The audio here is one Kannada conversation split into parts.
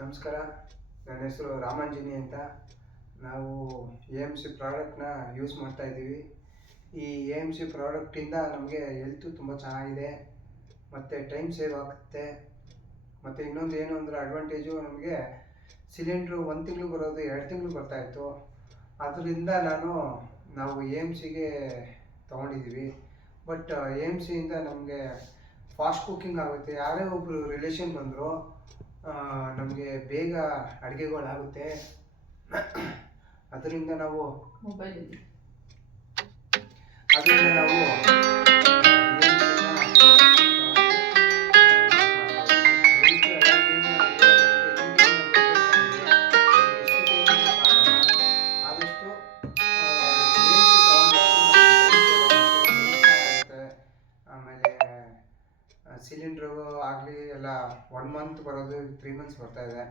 ನಮಸ್ಕಾರ. ನನ್ನ ಹೆಸರು ರಾಮಾಂಜನಿ ಅಂತ. ನಾವು ಎ ಎಮ್ ಸಿ ಪ್ರಾಡಕ್ಟ್ನ ಯೂಸ್ ಮಾಡ್ತಾ ಇದ್ದೀವಿ. ಈ ಎ ಎಮ್ ಸಿ ಪ್ರಾಡಕ್ಟಿಂದ ನಮಗೆ ಹೆಲ್ತು ತುಂಬ ಚೆನ್ನಾಗಿದೆ, ಮತ್ತು ಟೈಮ್ ಸೇವ್ ಆಗುತ್ತೆ. ಮತ್ತು ಇನ್ನೊಂದು ಏನು ಅಂದರೆ ಅಡ್ವಾಂಟೇಜು, ನಮಗೆ ಸಿಲಿಂಡ್ರು 1 ತಿಂಗಳು ಬರೋದು 2 ತಿಂಗಳು ಬರ್ತಾಯಿತ್ತು. ಅದರಿಂದ ನಾವು ಎ ಎಮ್ ಸಿಗೆ ತೊಗೊಂಡಿದ್ದೀವಿ. ಬಟ್ ಎ ಎಮ್ ಸಿಯಿಂದ ನಮಗೆ ಫಾಸ್ಟ್ ಕುಕ್ಕಿಂಗ್ ಆಗುತ್ತೆ. ಯಾರೇ ಒಬ್ಬರು ರಿಲೇಷನ್ ಬಂದರು ನಮಗೆ ಬೇಗ ಅಡುಗೆಗಳಾಗುತ್ತೆ. ಅದರಿಂದ ನಾವು ಅದರಿಂದ ನಾವು ಆದಷ್ಟು ಆಮೇಲೆ ಸಿಲಿಂಡ್ರು ಆಗಲಿ ಎಲ್ಲ 1 ಮಂತ್ ಬರೋದು 3 ಮಂತ್ಸ್ ಬರ್ತಾಯಿದೆ.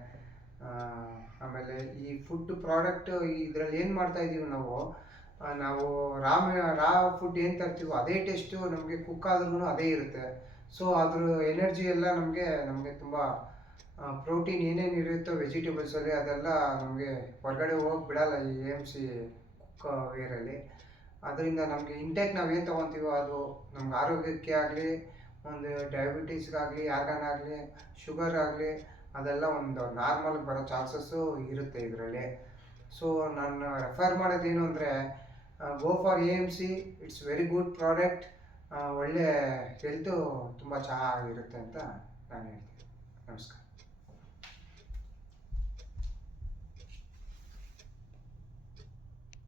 ಆಮೇಲೆ ಈ ಫುಡ್ ಪ್ರಾಡಕ್ಟ್ ಇದರಲ್ಲಿ ಏನು ಮಾಡ್ತಾಯಿದ್ದೀವಿ ನಾವು ರಾ ಫುಡ್ ಏನು ತರ್ತೀವೋ ಅದೇ ಟೇಸ್ಟು ನಮಗೆ ಕುಕ್ ಆದ್ರೂ ಅದೇ ಇರುತ್ತೆ. ಸೊ ಅದ್ರ ಎನರ್ಜಿ ಎಲ್ಲ ನಮಗೆ ತುಂಬ ಪ್ರೋಟೀನ್ ಏನೇನು ಇರುತ್ತೋ ವೆಜಿಟೇಬಲ್ಸಲ್ಲಿ ಅದೆಲ್ಲ ನಮಗೆ ಹೊರಗಡೆ ಹೋಗಿ ಬಿಡಲ್ಲ ಈ ಎ ಎಮ್ ಸಿ ಕುಕ್ ವೇರಲ್ಲಿ. ಅದರಿಂದ ನಮಗೆ ಇಂಟೇಕ್ ನಾವೇನು ತೊಗೊತೀವೋ ಅದು ನಮ್ಗೆ ಆರೋಗ್ಯಕ್ಕೆ ಆಗಲಿ, ಒಂದು ಡಯಾಬಿಟೀಸ್ಗಾಗಲಿ, ಯಾರಿಗಾಗಲಿ ಶುಗರ್ ಆಗಲಿ, ಅದೆಲ್ಲ ಒಂದು ನಾರ್ಮಲ್ಗೆ ಬರೋ ಚಾನ್ಸಸ್ಸು ಇರುತ್ತೆ ಇದರಲ್ಲಿ. ಸೊ ನಾನು ರೆಫರ್ ಮಾಡೋದೇನು ಅಂದರೆ, go for A M C. It's very good product. ಒಳ್ಳೆ ಹೆಲ್ತು ತುಂಬ ಚೆನ್ನಾಗಿರುತ್ತೆ ಅಂತ ನಾನು ಹೇಳ್ತೀನಿ. ನಮಸ್ಕಾರ.